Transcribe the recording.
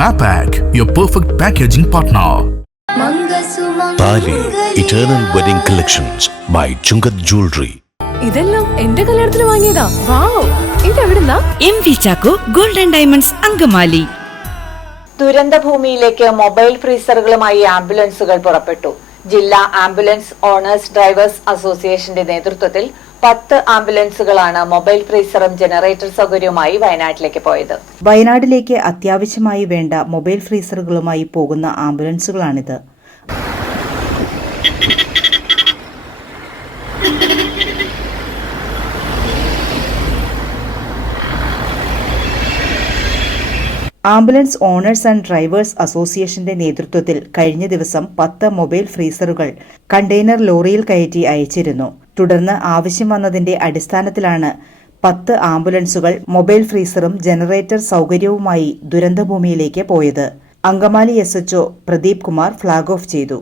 Mapak, your perfect packaging partner. Tali Eternal Wedding Collections by Chungat Jewelry. ഇതെല്ലാം എന്റെ കല്യാണത്തിന് വാങ്ങിയതാ. വാവ്, ഇതെവിടുന്നാ? MV Chaco Golden Diamonds Angamaly. ദുരന്തഭൂമിയിലേക്ക് മൊബൈൽ ഫ്രീസറുകളുമായി ആംബുലൻസുകൾ പുറപ്പെട്ടു. ജില്ലാ ആംബുലൻസ് ഓണേഴ്സ് ഡ്രൈവേഴ്സ് അസോസിയേഷന്റെ നേതൃത്വത്തിൽ 10 ആംബുലൻസുകളാണ് മൊബൈൽ ഫ്രീസറും ജനറേറ്റർ സൗകര്യവുമായി വയനാട്ടിലേക്ക് പോയത്. വയനാട്ടിലേക്ക് അത്യാവശ്യമായി വേണ്ട മൊബൈൽ ഫ്രീസറുകളുമായി പോകുന്ന ആംബുലൻസുകളാണിത്. ആംബുലൻസ് ഓണേഴ്സ് ആൻഡ് ഡ്രൈവേഴ്സ് അസോസിയേഷന്റെ നേതൃത്വത്തിൽ കഴിഞ്ഞ ദിവസം 10 മൊബൈൽ ഫ്രീസറുകൾ കണ്ടെയ്നർ ലോറിയിൽ കയറ്റി അയച്ചിരുന്നു. തുടർന്ന് ആവശ്യം വന്നതിന്റെ അടിസ്ഥാനത്തിലാണ് 10 ആംബുലൻസുകൾ മൊബൈൽ ഫ്രീസറും ജനറേറ്റർ സൗകര്യവുമായി ദുരന്തഭൂമിയിലേക്ക് പോയത്. Angamaly SHO Pradeep Kumar flag off ചെയ്തു.